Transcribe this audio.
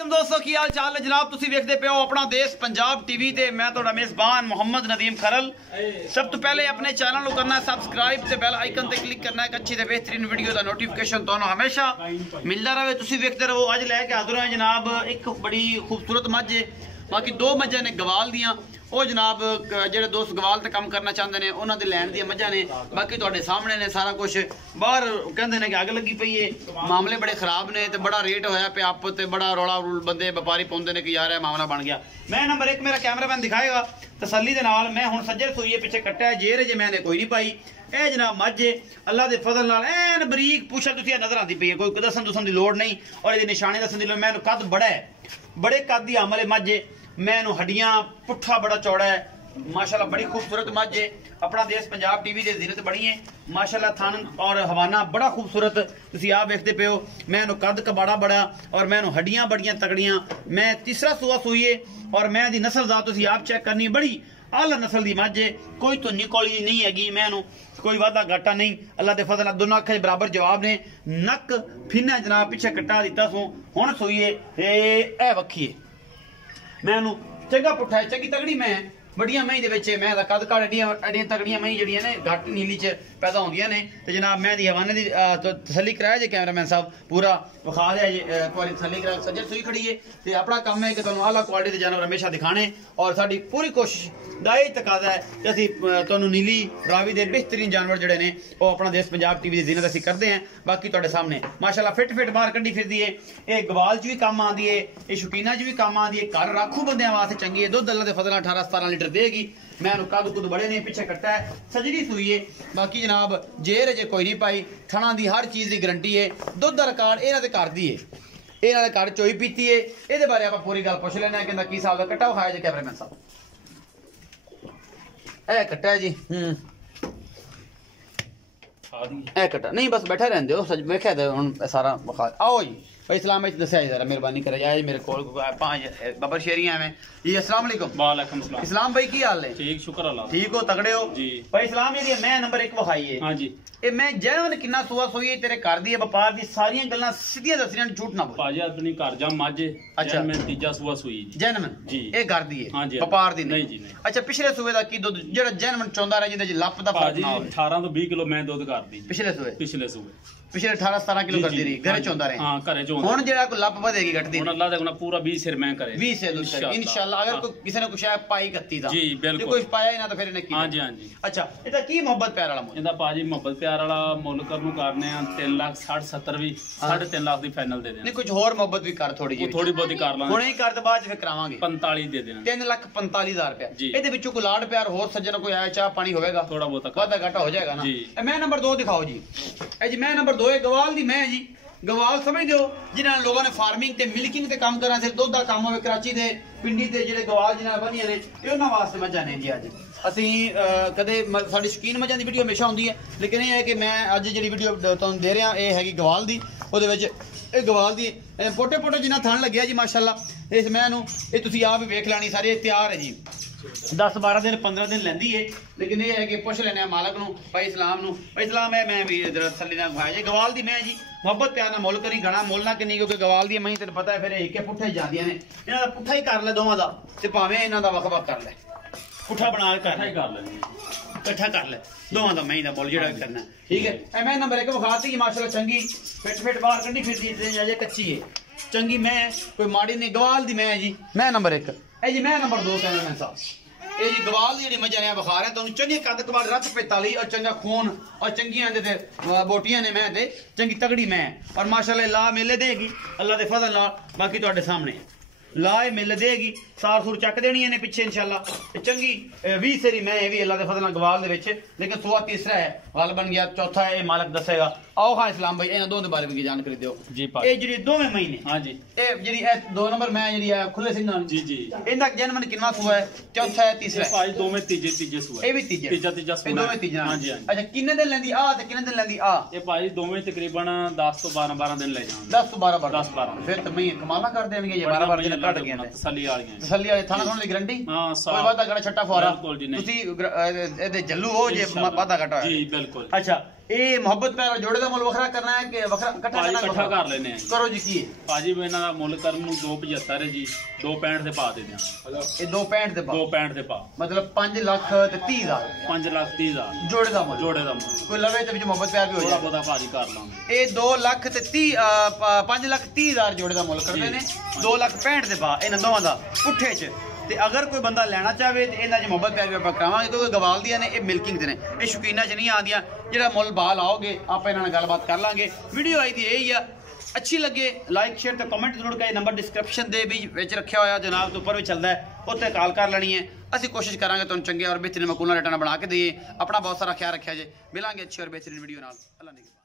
वालेकुम दोस्तों की हाल चाल है जनाब तुसी देखते पे हो अपना देश पंजाब टीवी ते मैं थोड़ा मेजबान मोहम्मद नदीम खरल। सब तो पहले अपने चैनल को करना है सब्सक्राइब ते बेल आइकन ते क्लिक करना है एक अच्छी ते बेहतरीन वीडियो का नोटिफिकेशन तो हमेशा मिलता रहे। तुसी देखते रहो। अज लैके हाजिर हैं जनाब एक बड़ी खूबसूरत मझ है। बाकी दो मझां ने गवाल दियां ਉਹ जनाब ਜਿਹੜੇ ਦੋਸਤ ਗਵਾਲ ਤੇ ਕੰਮ ਕਰਨਾ ਚਾਹੁੰਦੇ ਨੇ ਉਹਨਾਂ ਦੇ ਲੈਣ ਦੀਆਂ ਮੱਝਾਂ ਨੇ। ਬਾਕੀ ਤੁਹਾਡੇ ਸਾਹਮਣੇ ਨੇ ਸਾਰਾ ਕੁਝ। ਬਾਹਰ ਕਹਿੰਦੇ ਨੇ ਕਿ ਅੱਗ ਲੱਗੀ ਪਈ ਏ, ਮਾਮਲੇ ਬੜੇ ਖਰਾਬ ਨੇ ਤੇ ਬੜਾ ਰੇਟ ਹੋਇਆ ਪਿਆ ਆਪ ਤੇ ਬੜਾ ਰੌਲਾ ਬੰਦੇ ਵਪਾਰੀ ਪਾਉਂਦੇ ਨੇ ਕਿ ਯਾਰ ਇਹ ਮਾਮਲਾ ਬਣ ਗਿਆ। ਮੈਂ ਨੰਬਰ 1 ਮੇਰਾ ਕੈਮਰਾਮੈਨ ਦਿਖਾਏਗਾ ਤਸੱਲੀ ਦੇ ਨਾਲ। ਮੈਂ ਹੁਣ ਸੱਜਰ ਸੂਈਏ ਪਿੱਛੇ ਕੱਟਿਆ ਜੇਰ ਜੇ ਮੈਨੇ ਕੋਈ ਨਹੀਂ ਪਾਈ। ਇਹ ਜਨਾਬ ਮੱਝ ਅੱਲਾ ਦੇ ਫਜ਼ਲ ਨਾਲ ਐਨ ਬਰੀਕ ਪੁੱਛਾ ਤੁਸੀਂ ਨਜ਼ਰ ਆਉਂਦੀ ਪਈ ਹੈ। ਕੋਈ ਦੱਸਣ ਦੁਸਣ ਦੀ ਲੋੜ ਨਹੀਂ ਔਰ ਇਹਦੀ ਨਿਸ਼ਾਨੀ ਦੱਸਣ ਦੀ ਲੋੜ। ਮੈਨੂੰ ਕੱਦ ਬੜਾ ਹੈ, बड़े कद की आमले मझ है। मैं हड्डियां पुट्ठा बड़ा चौड़ा है माशाल्लाह। बड़ी खूबसूरत मझ है। अपना देश पंजाब टीवी के जीनत बड़ी है माशाल्लाह। थान और हवाना बड़ा खूबसूरत तुसी आप देखते पे हो। मैं कद कबाड़ा बड़ा और मैं हड्डियां बड़ियां तगड़ियां। मैं तीसरा सूआ सूईए और मैं दी नस्ल दा तुसी आप चेक करनी बड़ी आला नस्ल की मझ है। कोई तो निकोली नहीं हैगी, मैं कोई वादा घाटा नहीं। अल्लाह के फजल दोनों अखे बराबर जवाब ने। नक फिना जनाब पिछे कट्टा दिता सो हुण सोईए ए वखीए। मैं चंगा पुट्ठा है चंगी तगड़ी मैं बड़िया मही दे मैं कद घट एडियां तगड़ियां मही जड़ियां ने घट नीली च पैदा होंदियां ने। ते जनाब मैं दी हवाने दी तसल्ली कराया जे कैमरामैन साहब पूरा विखा दिया जे क्वालिटी तसल्ली करा। सज्जर सुई खड़ी है ते अपना काम है कि तुहानू आला क्वालिटी दे जानवर हमेशा दिखाने और साडी पूरी कोशिश दा यही तकाजा है कि असीं तुहानू नीली रावी दे बेहतरीन जानवर जड़े ने वो अपना देश पंजाब टीवी दी जीनत असीं करदे हैं। बाकी तुहाडे सामने माशाल्लाह फिट फिट बाहर कड्डी फिरदी है। ये गवाल च भी काम आंदी है, ये शौकीना च भी काम आंदी है। घर राखू बंदियां वास्ते चंगी है। दुध अल्लाह दे फजल 18-17 लीटर देगी। मैं कद कुद बड़े ने पिछे कट्टा है सजरी सुई है। बाकी जनाब जेर अजे कोई नहीं पाई। थणा दी हर चीज़ की गारंटी है। दुध का रिकॉर्ड इन्हां दे घर दी है। इन्हां दे घर चोई पीती है। ये बारे आप पूरी गल पुछ लेना कि की हिसाब का कट्टा विखाया जे कैमरामैन साहब। ए कट्टा है जी ए कट्टा नहीं बस बैठा रहंदे हो सच वेख्या ते हुण सारा विखा। आओ जी भाई इस्लाम में दस्या जरा मेहरबानी करे जाए मेरे कोल 5 बबर शेरियां में जी। अस्सलाम वालेकुम। वालेकुम सलाम। इस्लाम भाई की हाल है? ठीक शुक्र अल्लाह। ठीक हो तगड़े हो जी भाई। इस्लाम ये मैं नंबर 1 विखाई है। हां जी ए मैं जैन किन्ना सुआ सोई तेरे घर दी व्यापार दी सारियां गल्लां सीधियां दसरियां झूठ ना बोल। पाजी अपनी घर जा मझ। अच्छा मैं तीजा सुआ सोई जी जैनमन जी ए घर दी है व्यापार दी नहीं जी नहीं। अच्छा पिछले सूबे दा की दुध जेड़ा जैनमन चौंदा रह जिंदे लप दा फर्क ना हो। 18 तो 20 किलो मैं दुध घर दी पिछले सूबे पिछले 18-17 किलो कर दी रही घरे चौंदा रहे। हां घरे चौंदा हुन जेड़ा को लप बढ़ेगी घटदी हुन अल्लाह दे गुना पूरा 20 सिर मैं करे 20 सिर इंशाल्लाह। अगर कोई किसी ने कुछ है पाई 31 दा जी बिल्कुल कोई पाया ही ना तो फिर ने की। हां जी हां जी। अच्छा एदा की मोहब्बत प्यार वाला मुझे एदा पाजी मोहब्बत प्यार वाला मुल करनु करने 3 लाख 60 70 भी 3.5 लाख दी फाइनल दे देना। नहीं कुछ और मोहब्बत भी कर थोड़ी जी थोड़ी बहुत ही कर लांगे हुन ही कर तो बाद फिर करावांगे 45 दे देना 3,45,000 रुपया। एदे विचों को लाड प्यार होर सज्जन कोई आया चाह पानी होवेगा थोड़ा बहुत वादा घाटा हो जाएगा ना। मैं नंबर 2 दिखाओ जी। ए जी मैं नंबर 2 गवाल दी मैं जी गवाल समझ दो जिन्होंने लोगों ने फार्मिंग ते मिल्किंग ते काम करना सिर्फ दुध दा काम होवे कराची दे पिंडी ते जेडे गवाल जिन्हां बनिया ने ते उन्हां वास्ते मझां ने जी। अज असीं कदे साडी शौकीन मझां दी वीडियो हमेशा हुंदी है लेकिन ये है कि मैं अज जिहड़ी वीडियो तुहानूं दे रहा ये हैगी गवाल दी। ओहदे विच ਇਹ गवाल दी पोटे पोटे जिन्ना थन लग्या जी माशाल्लाह। इस मैं ये तुसीं आप वेख लैनी सारी तैयार है जी। 10-12 दिन 15 दिन लैंदी है लेकिन ये है कि पुछ लेने मालक नूं भाई इस्लाम नूं। भाई इस्लाम है मैं भी तसल्ली नाल भाई जी गवाल दी मैं जी मोहब्बत प्यार नाल मुल करी घना मुल ना किन्नी क्योंकि गवाल दी मैं तेन पता है फिर एक पुट्ठे जांदियां ने इन्हां दा पुट्ठा ही कर ले दोवां दा ते भावें इन्हां दा वख-वख कर ले पुट्ठा बना के कर ले इकट्ठा कर ले दोवां दा मैं दा मुल जेड़ा करना ठीक है। ए मैं नंबर 1 विखाती माशाल्लाह चंगी फिट फिट बाहर कड्डी फिरदी अजे कच्ची है चंगी मैं कोई माड़ी नहीं गवाल दी मैं जी मैं नंबर 1। ए जी मैं नंबर 2 कैमरामैन साहब ये जी गवाल दी जेहड़ी मझां ने विखा रहे तुहानूं चंगी कद कबाड़ रत 45 और चंगा खून और चंगियां दे बोटियां ने मैं ते चंगी तगड़ी मैं और माशाल्लाह ला मेले देगी अल्लाह दे फजल नाल। बाकी तुहाडे सामने लाए मिल देगी सार सूर चक देनी ने पिछे इंशाल्लाह चंगी 20 सेरी मैं भी अल्लाह दे फजल नाल गवाल दे विच लेकिन सुआ तीसरा है वाल बन गया चौथा है मालक दसेगा। आओ हां इस्लाम भाई इन्हां दोनों दे बारे में जानकारी दियो जी। ए जेडी दोवें महीने हां जी ए जेडी 2 नंबर मैं जेडी है खुले सिंह जी जी इंदा जन्म कितना सुआ है चौथा है तीसरा है भाई दोवें तीजे सुआ ए भी तीजा सुआ दोवें तीजा हां जी। अच्छा कितने दिन लेंदी आ ते कितने दिन लेंदी आ ए भाई दोवें तकरीबन 10 तो 12 दिन ले जान 10 तो 12 फिर तो मैं कमाला कर देंगे ये 12 दिन कट गया तसल्ली वाली थाना थोड़ी दी गारंटी हां कोई वादा घटा छट्टा फुआरा तुसी एदे जल्लू हो जे वादा घटा जी बिल्कुल। अच्छा ਇਹ ਮੁਹੱਬਤ ਪਿਆਰ ਜੋੜੇ ਦਾ ਮੁੱਲ ਵੱਖਰਾ ਕਰਨਾ ਹੈ ਕਿ ਵੱਖਰਾ ਇਕੱਠਾ ਕਰ ਲੈਨੇ ਆ ਕਰੋ ਜੀ ਕੀ ਹੈ ਭਾਜੀ ਇਹਨਾਂ ਦਾ ਮੁੱਲ ਕਰਨ ਨੂੰ 275 ਹੈ ਜੀ 265 ਦੇ ਪਾ ਦੇ ਦਿਆਂ ਇਹ 265 ਦੇ ਪਾ 265 ਦੇ ਪਾ ਮਤਲਬ 5 ਲੱਖ ਤੇ 30 ਹਜ਼ਾਰ 5 ਲੱਖ 30 ਹਜ਼ਾਰ ਜੋੜੇ ਦਾ ਮੁੱਲ ਕੋਈ ਲਵੇ ਤੇ ਵਿੱਚ ਮੁਹੱਬਤ ਪਿਆਰ ਵੀ ਹੋ ਜਾਏ ਬਹੁਤਾ ਭਾਜੀ ਕਰ ਲਾਂਗੇ ਇਹ 2 ਲੱਖ ਤੇ 30 5 ਲੱਖ 30 ਹਜ਼ਾਰ ਜੋੜੇ ਦਾ ਮੁੱਲ ਕਰਦੇ ਨੇ 2 ਲੱਖ 65 ਦੇ ਪਾ ਇਹਨਾਂ ਦੋਵਾਂ ਦਾ ਪੁੱਠੇ 'ਚ ਤੇ ਅਗਰ ਕੋਈ ਬੰਦਾ ਲੈਣਾ ਚਾਹਵੇ ਤੇ ਇਹਨਾਂ 'ਚ ਮੁਹੱਬਤ ਪਿਆਰ ਵੀ ਆਪਾਂ ਕਰਾਵਾਂਗੇ ਕਿਉਂਕਿ ਗਵਾਲ ਦੀਆਂ ਨੇ ਇਹ ਮਿਲਕਿੰਗ ਦੇ ਨੇ ਇਹ ਸ਼ੌਕੀਨਾਂ 'ਚ ਨਹੀਂ ਆਉਂਦੀਆਂ ਜਿਹੜਾ ਮੁੱਲ ਬਾਲ ਆਓਗੇ ਆਪਾਂ ਇਹਨਾਂ ਨਾਲ ਗੱਲਬਾਤ ਕਰ ਲਾਂਗੇ ਵੀਡੀਓ ਆਈ ਦੀ ਇਹ ਹੀ ਆ अच्छी लगे लाइक शेयर तो कमेंट जरूर करें नंबर डिस्क्रिप्शन दे भी रखा हुआ जनाब तो ऊपर भी चलता है उत्ते कॉल कर लेनी है असं कोशिश करांगे तुम चंगे और बेहतरीन मकूला रेटाना बना के दिए अपना बहुत सारा ख्याल रखा जे मिलांगे अच्छी और बेहतरीन वीडियो नाल अल्लाह ने